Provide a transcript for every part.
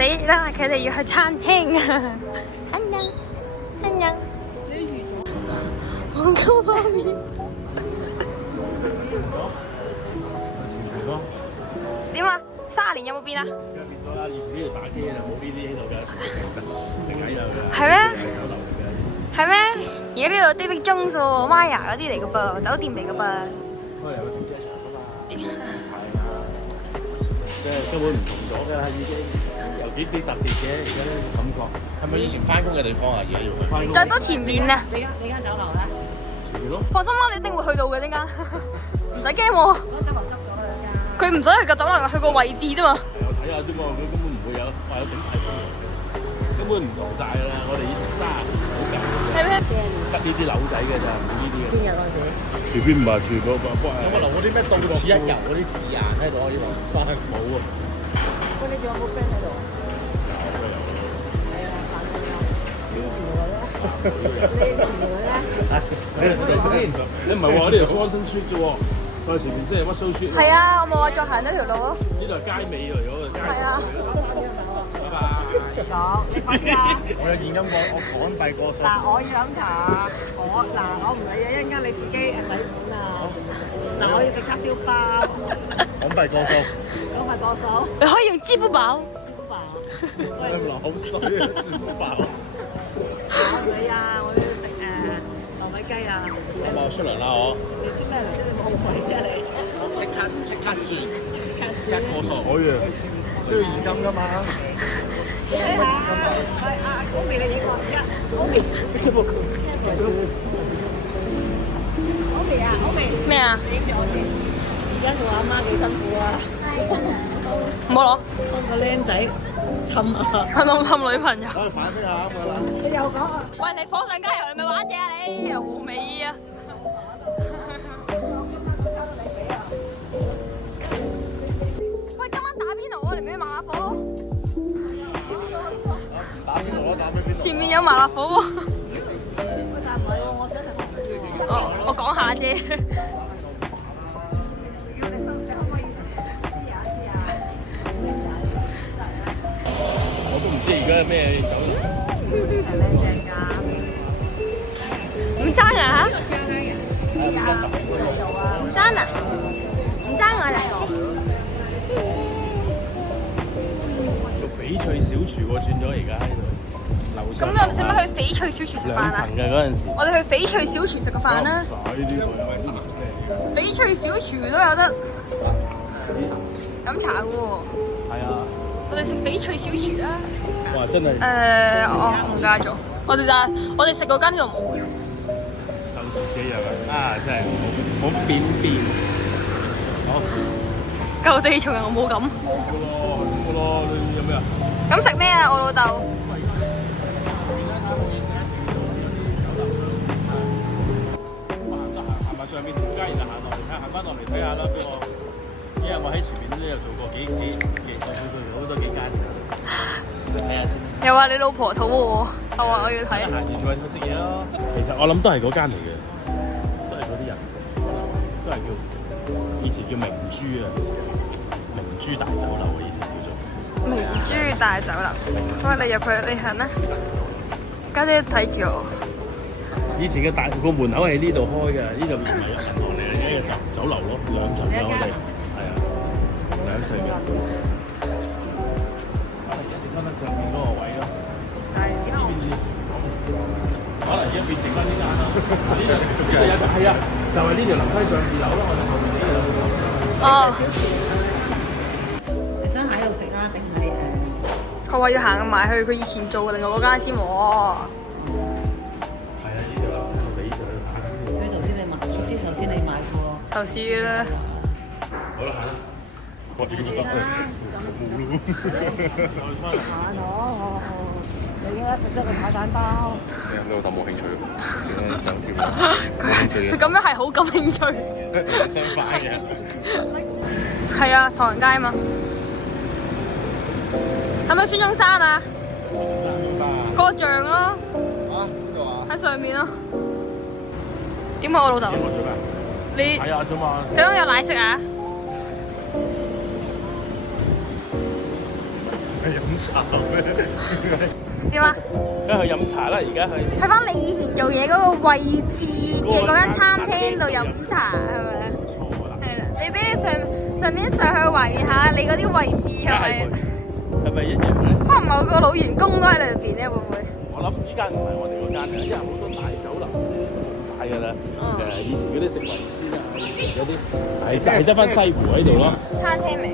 死啦！佢哋要去餐廳啊！安陽，安陽，黃金方面。點啊？30年有冇變啊？而家變咗啦，以前呢度打機就冇呢啲喺度嘅，定喺度嘅。係咩？酒樓嚟嘅。係咩？而家呢度 David Jones 喎，Maya 嗰啲嚟嘅噃，酒店嚟嘅噃。都係有個停車場㗎嘛。係啊，即係根本唔同咗㗎，已經有啲特別嘅而家感覺。係咪以前翻工嘅地方啊？而家要去翻工。再多前面啊！你間酒樓咧？前面咯。放心啦，你一定會去到嘅呢間，唔使驚喎。嗰酒樓執咗啦間。佢唔使去個酒樓，去個位置啫嘛。係我睇下啫嘛，佢根本唔會有話有頂大風嘅，根本唔同晒㗎啦。我哋以前30好舊，係咩？得呢啲樓仔嘅咋，冇呢啲嘅。邊日嗰陣時？住邊唔係住嗰個？有冇留嗰啲咩到此一遊嗰啲字眼喺度可以留翻？冇喎。喂，你仲有冇 friend 喺度？有啊。係啊，扮朋友。你以前同佢咧？你以前同佢咧？你唔係話呢條安新村啫喎？我哋前面即係乜蘇村。係啊，我冇話再行呢條路咯。呢度係街尾嚟嗰個街。係啊。拜拜。講，你快啲啊！我有現金過，我港幣過數。嗱，我要飲茶，我唔理啊，一陣間你自己洗碗啊。嗱，我要食叉燒包。港幣過數。港幣過數。你可以用支付寶。支付寶。喂，流口水啊！支付寶。我唔理啊，我要食糯米雞啊。阿茂出糧啦我。你出咩嚟啫？你冇位啫你。即刻轉，一個數可以啊，需要現金㗎嘛？你睇下，係高眉你影我高眉，高眉啊，高眉。咩啊？你影住我先。而家做阿媽幾辛苦啊！唔好攞，幫個僆仔氹下。氹女朋友。可以反識下啱㗎啦。你又講啊？喂，你火上加油，你咪玩嘢啊你，無尾啊！喂，今晚打邊爐啊，你咪麻辣火咯。打邊爐咯，打俾邊爐？前面有麻辣火喎。但唔係喎，我想食紅燒喎。我講下啫。我都唔知而家係咩酒樓。係靚正㗎。唔爭啊？做啊！唔爭啊？唔爭我啦。做翡翠小廚喎，轉咗而家喺度。咁我哋使唔使去翡翠小廚食飯啊？兩層嘅嗰陣時。我哋去翡翠小廚食個飯啦。翡翠小廚都有得飲茶嘅喎。係啊。我哋食翡翠小廚啊！哇！真係。我唔記得咗。我哋食嗰間呢度冇嘅。就自己啊！真係好便便。好。舊地重遊冇咁。好咯，你有咩啊？咁食咩啊？我老豆。行埋上面條街，然後行落嚟睇，行翻落嚟睇下啦。俾我，因為我喺前面都有做過好多幾間，睇下先。又話你老婆肚餓，我話我要睇。行完咪去食嘢咯。其實我諗都係嗰間嚟嘅，都係嗰啲人，都係叫以前叫明珠啊，明珠大酒樓啊，以前叫做。明珠大酒樓。喂，你入去，你行啦。家姐睇住我。以前嘅個門口喺呢度開嘅，呢度唔係銀行嚟嘅，呢個酒樓咯，2層嘅我哋，係啊，2層嘅。可能而家剩翻得上面嗰個位咯。但係點解我？可能而家變剩翻呢間啦。呢度係啊，就係呢條樓梯上2樓咯，我哋後面呢度。哦。你想喺度食啊，定係佢話要行埋去佢以前做嘅另外嗰間先喎。頭先你買過頭先啦。好啦，行啦。我點覺得你而家食咗個炒蛋包。你老豆冇興趣喎，想叫佢咁樣係好感興趣。相反嘅。係啊，唐人街嘛。係咪孫中山啊？嗰個像咯。啊？邊度啊？喺上面咯。點解我老豆？你係啊，啫嘛。想有奶食啊？入茶咩？點啊？梗係去飲茶啦，而家去。去翻你以前做嘢嗰個位置嘅嗰間餐廳度飲茶係咪啊？錯啦。係啦，你俾你上面上去懷疑下你嗰啲位置係咪一樣咧？可能某個老員工都喺裏邊咧，會唔會？我諗依間唔係我哋嗰間嘅，因為好多大酒樓都大㗎啦。以前嗰啲食維斯啊，嗰啲係執翻西湖喺度咯。餐廳名。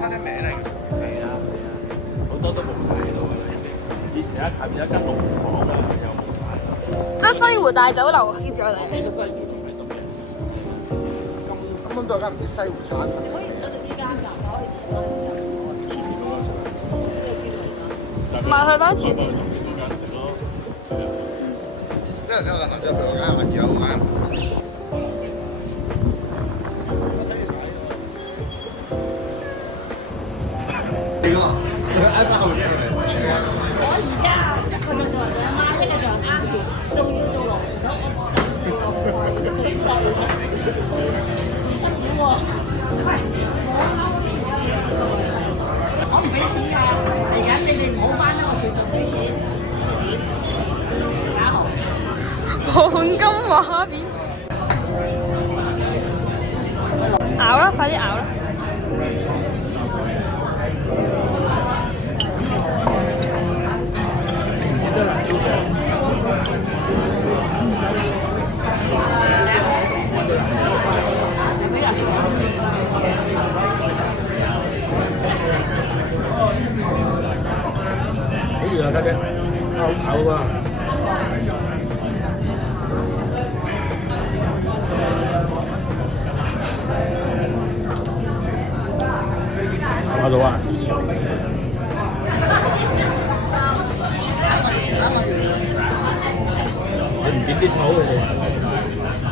餐廳名嚟嘅。係啊，好多都冇晒喺度㗎啦。以前下邊有一間龍房啊，又冇晒。即係西湖大酒樓 keep 咗你。記得西湖仲喺度嘅。咁都有間唔知西湖餐室。你可以唔使食呢間㗎，可以食翻先。唔係去翻前面。即係我哋行咗去嗰間或者有間。呢個挨翻後邊嚟。我而家琴日做人阿媽，聽日做人啱嘅，仲要做龍咁，辛苦喎。我唔俾錢㗎，嚟緊你哋唔好翻啦，我要做啲錢。打號。黃金畫面。咬啦，快啲咬啦！好熱啊，家姐，好炒啊！炒到啊！你唔點啲草佢哋？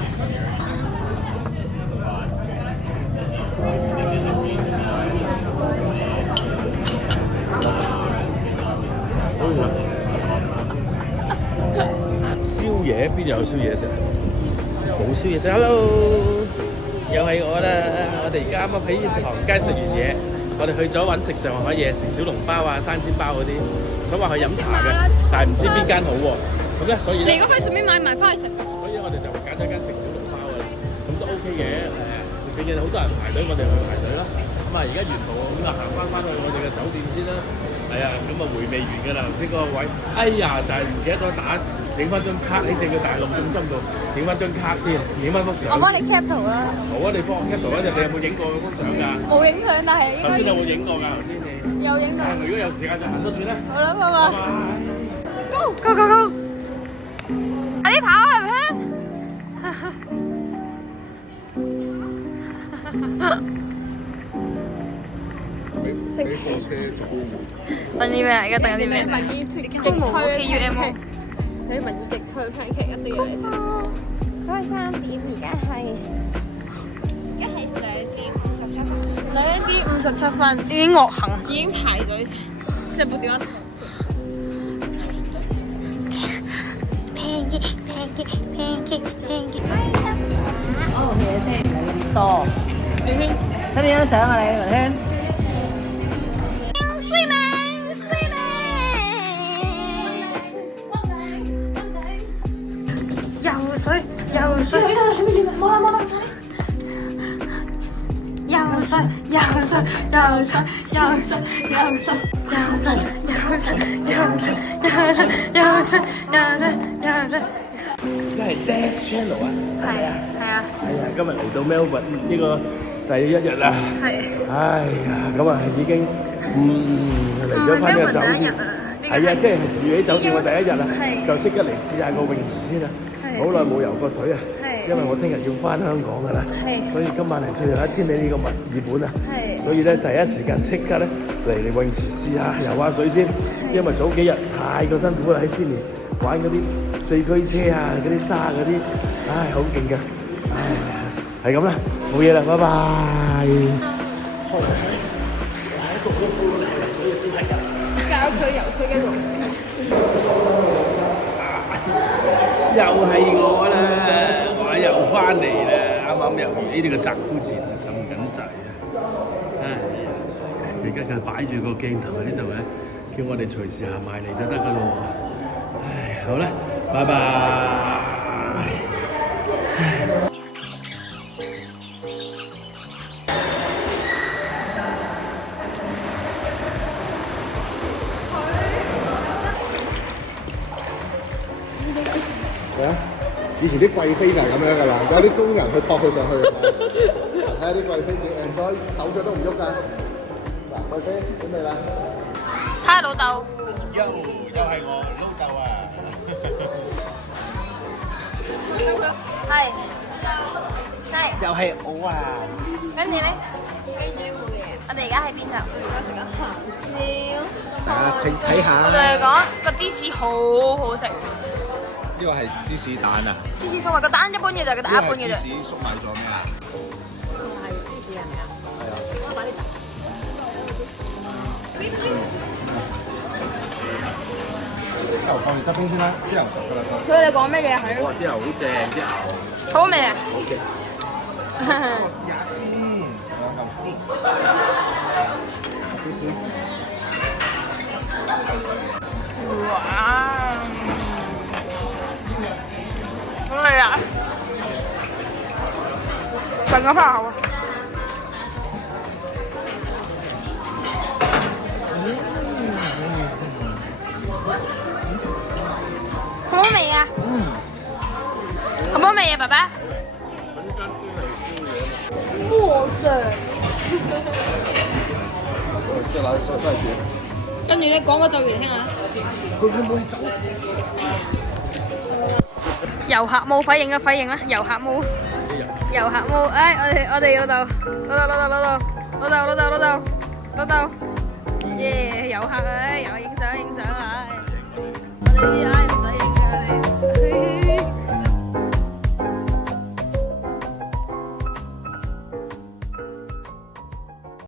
宵夜邊有宵夜食？冇宵夜食。Hello， 又係我啦！我哋而家啱啱喺唐街食完嘢，我哋去咗揾食上海嘢，食小籠包啊、生煎包嗰啲，想話去飲茶嘅，但係唔知邊間好喎。咁咧，所以咧，你如果可以順便買埋翻去食㗎。所以我哋就揀咗間食小籠包嘅，咁都 OK 嘅。最近好多人排隊，我哋去排隊啦。咁啊，而家沿途咁啊行翻去我哋嘅酒店先啦。係啊，咁啊回味完㗎啦，頭先嗰個位，哎呀，就係唔記得咗影翻張卡喺正嘅大陸中心度，影翻張卡添，影翻幅相。我幫你 cap 圖啦。好啊，你幫我 cap 圖嗰陣，你有冇影過嗰幅相㗎？冇影相，但係應該頭先有冇影過㗎？頭先你有影到。如果有時間就行多轉啦。好啦，拜拜。拜。 Go go go go！ 快啲跑係咪？俾火車撞。等啲咩啊？而家等緊啲咩？民意極區 KUMO。喺民意極區 pancake 一定要嚟食。嗰係3點，而家係2點57分，已經惡行，已經排隊。即係部電話筒。可能嘢先唔係咁多。圈圈，睇你張相啊你，文圈。游水，游水，冇啦冇啦。游水，游水，游水，游水，游水，游水，游水，游水，游水，游水，游水，游水。而家係 Dash Channel 啊！係啊，係啊，係啊，今日嚟到 Melbourne 呢個第一日啦。係。哎呀，咁啊已經嚟咗翻呢個酒店。係啊，即係住喺酒店嘅第一日啦，就即刻嚟試下個泳池先啦。好耐冇游過水啊，因為我聽日要翻香港㗎啦，所以今晚係最後一天喺呢個墨爾本啊，所以咧第一時間即刻咧嚟泳池試下游下水添，因為早幾日太過辛苦啦喺悉尼玩嗰啲4驅車啊，嗰啲沙嗰啲，唉好勁㗎，唉係咁啦，冇嘢啦，拜拜。教佢游水嘅老師。又係我啦，我又翻嚟啦，啱啱又喺呢個澤庫前浸緊仔啊！唉，而家佢擺住個鏡頭喺呢度咧，叫我哋隨時行埋嚟就得噶咯。唉，好啦，拜拜。係啊，以前啲貴妃就係咁樣噶啦，有啲工人去托佢上去㗎嘛。睇下啲貴妃幾 enjoy，手腳都唔喐㗎。嗱，貴妃準備啦。嗨，老豆。又係我老豆啊！係。係。又係我啊！跟住咧，我哋而家喺邊度？大家請睇下。我哋講個芝士好好食。呢個係芝士蛋啊！芝士粟米個蛋一般嘅就係個蛋一般嘅啫。芝士粟米咗咩啊？係芝士係咪啊？係啊。我買啲啲油放住側邊先啦，啲油熟㗎啦都。佢哋講咩嘢係？哇！啲油好正，啲牛。好味啊！好嘅。我試下先，食兩嚿先。少少。哇！好味啊！成個花好啊！好唔好味啊？好唔好味啊，爸爸？墨汁。即係拿手再煮。跟住咧講個咒語嚟聽下。佢會唔會走？遊客冇反應嘅反應啦，遊客冇，遊客冇，哎，我哋老豆，耶，遊客啊，又影相，